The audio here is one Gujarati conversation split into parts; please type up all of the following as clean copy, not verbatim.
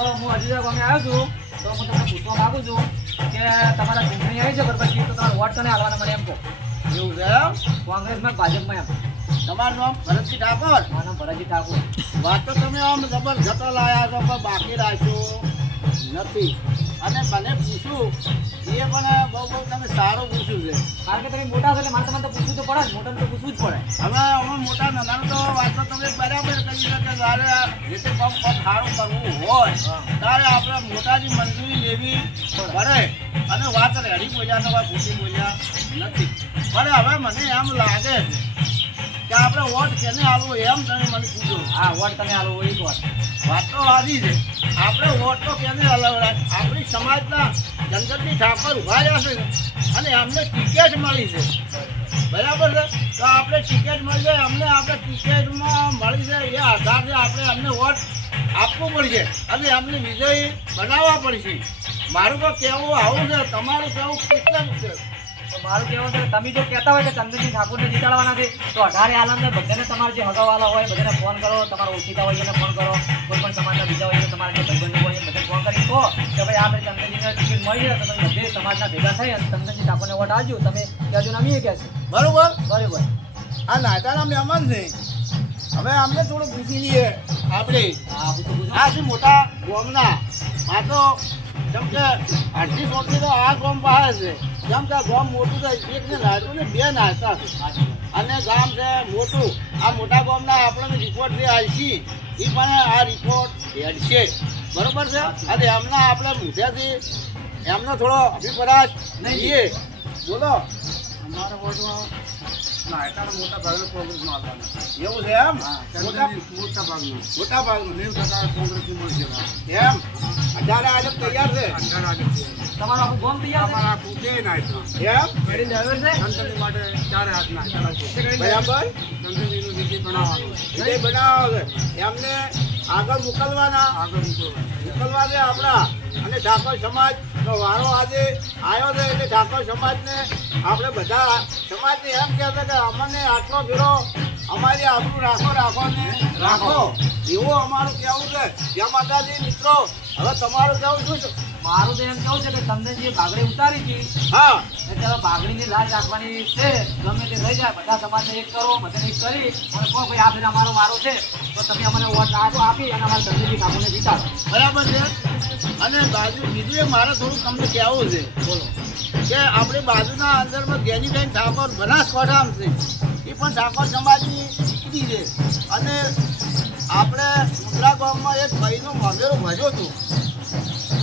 હું હજુ અમે આવ્યો છું તો હું તમને પૂછવા માંગુ છું કે તમારા ચૂંટણી આવી છે બરબરજી તો તમારા વોટ તને આવવાના મને એમ કહો. એવું છે એમ? કોંગ્રેસમાં ભાજપમાં એમ. તમારું નામ ભરતજી ઠાકોર? મારું નામ ભરતજી ઠાકોર. વાત તો તમે આમ જબરજસ્ત લાયા છો પણ બાકી રાખ્યું નથી. અને મને પૂછ્યું એ પણ બહુ તમે સારું પૂછ્યું છે. કારણ કે તમે મોટા છો એટલે મારે તમને તો પૂછવું તો પડે જ. મોટાને તો પૂછવું જ પડે. હવે અમે મોટા નાના તો વાત તો તમે બરાબર કરી છે કે તારે રીતે કામ સારું કરવું હોય ત્યારે આપણે મોટાની મંજૂરી લેવી પડે. અને વાત રેડી બોલ્યા તો પૂછી બોલ્યા નથી. પણ હવે મને એમ લાગે છે કે આપણે વોટ કેને આલવો એમ તમે મને પૂછો. હા વોટ તમે આલો એક વાત તો સારી છે. આપણે વોટ તો કેને અલવડા આપણી સમાજના જંગલની ઠાકોર ઉભા રહ્યા છે અને એમને ટિકિટ મળી છે. બરાબર છે? તો આપણે ટિકિટ મળી જાય અમને આપણે ટિકિટમાં મળી છે એ આધારે આપણે અમને વોટ આપવું પડશે અને અમને વિજયી બનાવવા પડશે. મારું તો કહેવું આવું છે. તમારું કહેવું કેટલું છે? તો મારું કહેવું છે તમે જો કહેતા હોય કે ચંદ્રજી ઠાકોરને જીતાડવાના છે તો 18 આલમને બધાને તમારે જે હગાવાલા હોય બધાને ફોન કરો. તમારા ઓળખીતા હોય એને ફોન કરો. કોઈ પણ સમાજના બીજા હોય તમારા જે ભાઈબંધો હોય બધાને ફોન કરી કહો કે ભાઈ આપણે ચંદ્રજીને ટિકિટ મળી છે તો તમે બધે સમાજના ભેગા થઈ અને ચંદ્રજી ઠાકોરને વોટ આપજો. તમે કહેજો નામ એ કહેશે. બરોબર બરાબર. આ નાતાના મહેમાન છે. હવે અમને થોડું પૂછી લઈએ આપણે હા પૂછો પૂછો. આ જે મોટા ગોમના આ તો જેમ કે અડધી સોટલી તો આ ગોમ બહાર છે. જેમ કે ગોમ મોટું છે એકને નાખ્યું ને બે નાચતા છે અને ગામ છે મોટું. આ મોટા ગામના આપણને રિપોર્ટ જે આવશે એ પણ આ રિપોર્ટ હેડશે. બરોબર છે? અને એમના આપણે મુદ્દાથી એમનો થોડો અભિપ્રાય લઈએ. બોલો. અમારા વોર્ડમાં નાયકાના મોટા ભાગનો કોંગ્રેસમાં આવવાના. એવું છે એમ? મોટા ભાગનો મોટા ભાગનું 90% કોંગ્રેસની મળશે. એમ 18 આજે તૈયાર છે. તમારું આખું ગોમ તૈયાર છે? અમારા પૂજે નાયકા એમ ગાડી ડ્રાઈવર છે? સંતની માટે ચારે હાથ નાયકા છે. બરાબર. સંતનીનું વિધિ બનાવવાનું વિજય બનાવો છે એમને આગળ મોકલવાના આગળ મૂકવાનું. મોકલવા છે આપણા. અને ઠાકોર સમાજ નો વારો આજે આવ્યો છે એટલે ઠાકોર સમાજને આપણે બધા સમાજને એમ કહેતા કે અમને આટલો ફેરો અમારી આબરૂ રાખો ને રાખો એવું અમારું કહેવું છે. જય માતાજી મિત્રો. હવે તમારું કહેવું શું છે? મારું તો એમ કેવું છે કે ચંદનજીએ ભાગડી ઉતારી હતી હા એટલે ભાગડીની લાજ રાખવાની છે. ગમે તે થઈ જાય બધા સમાજને એક કરો બધાને એક કરી અને કહો ભાઈ આ ફેર અમારો વારો છે તો તમે અમને વોટ આપી અને અમારા ચંદનજી ઠાકોરને જીતાડો. બરાબર છે. અને બાજુ બીજું એક મારે થોડું તમને કહેવું છે. બોલો. કે આપણી બાજુના અંદરમાં જ્ઞાનીબેન ઠાકોર બનાસકાંઠામાં છે. એ પણ ઠાકોર સમાજની દીકરી છે. અને આપણે મુદ્રા ગામમાં એક ભાઈનું મમેરું ભજ્યું હતું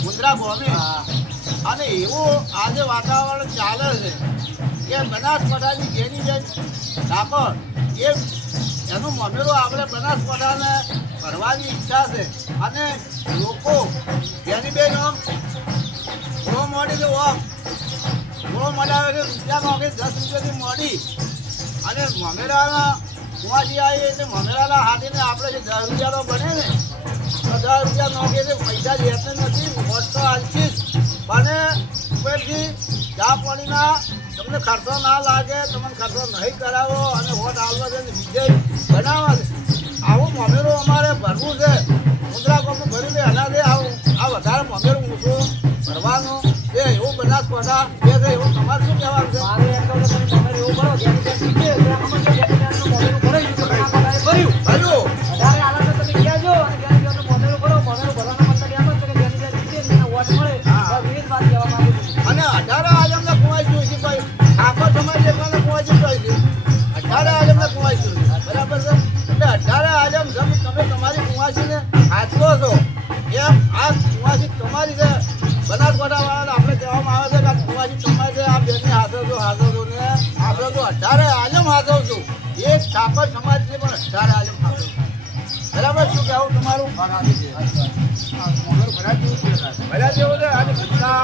મુદ્રા ગામે. અને એવું આજે વાતાવરણ ચાલે છે કે બનાસકાંઠાની જ્ઞાનીબેન ઠાકોર એ એનું મમેરું આપણે બનાસકાંઠાને ભરવાની ઈચ્છા છે. અને લોકો જ્ઞાનીબેન આમ બહુ મોડી છે આમ બહુ મજા આવે છે. રૂપિયા માંગે 10 રૂપિયાથી મોડી. અને મમેરાના કુવાજી આવીએ એટલે મમેરાના હાથીને આપણે જે 10 રૂપિયા તો બને ને તો 10 રૂપિયા માંગે છે. પૈસા લેતા નથી. વોટ તો આલશી જ. પણ ઉપરથી ચા પાણીના તમને ખર્ચો ના લાગે. તમને ખર્ચો નહીં કરાવો અને વોટ આલવા છે વિજય બનાવવા છે. આવું મમેરું અમારે ભરવું છે. મુદ્રા કોમનું ભર્યું છે એનાથી આ વધારે મમેરું ઊંચું ભરવાનું છે. એવું બનાસકાંઠા જે છે એવું તમારે શું કહેવાનું છે? મારું એમ કહું કે તમે મમેરું એવું ભરો જ્ઞાનીબેન જીતે એટલે આમાં તો જ્ઞાનીબેનનું મમેરું ભરાઈ ગયું. તમે આ બધાએ ભર્યું. ભર્યું. 18 આલમને તમે કહેજો અને જ્ઞાનીબેનનું મમેરું ભરો. મમેરું ભરવાનો મતલબ એમ જ છે કે જ્ઞાનીબેન જીતે એટલે એને વોટ મળે. હા. બસ એ જ વાત કહેવા માંગુ છું. અને 18 આજમને કુંવાઈ જોઈ છે ભાઈ. ઠાકોર સમાજ એકલાને કુંવાઈ જોઈ છે. 18 આજમને કુંવાઈ જોઈ છે. બરાબર છે? એટલે 18 આજમ જેમ તમે તમારી કુંવાસીને હાચવો છો એમ આ કુંવાસી તમારી છે. બનાસકાંઠાવાળાને આપણે કહેવામાં આવે છે કે આ કુંવાસી તમારી છે. આ બેનને હાથવજો ને હાથવજો. 18 આજમ હાથવજો. એક ઠાકોર સમાજને પણ 18 આજમ હાથવજો. બરાબર? શું કહેવું તમારું? આ મોગર ભરાય જેવું છે. ભલા જેવું છે. અને બધા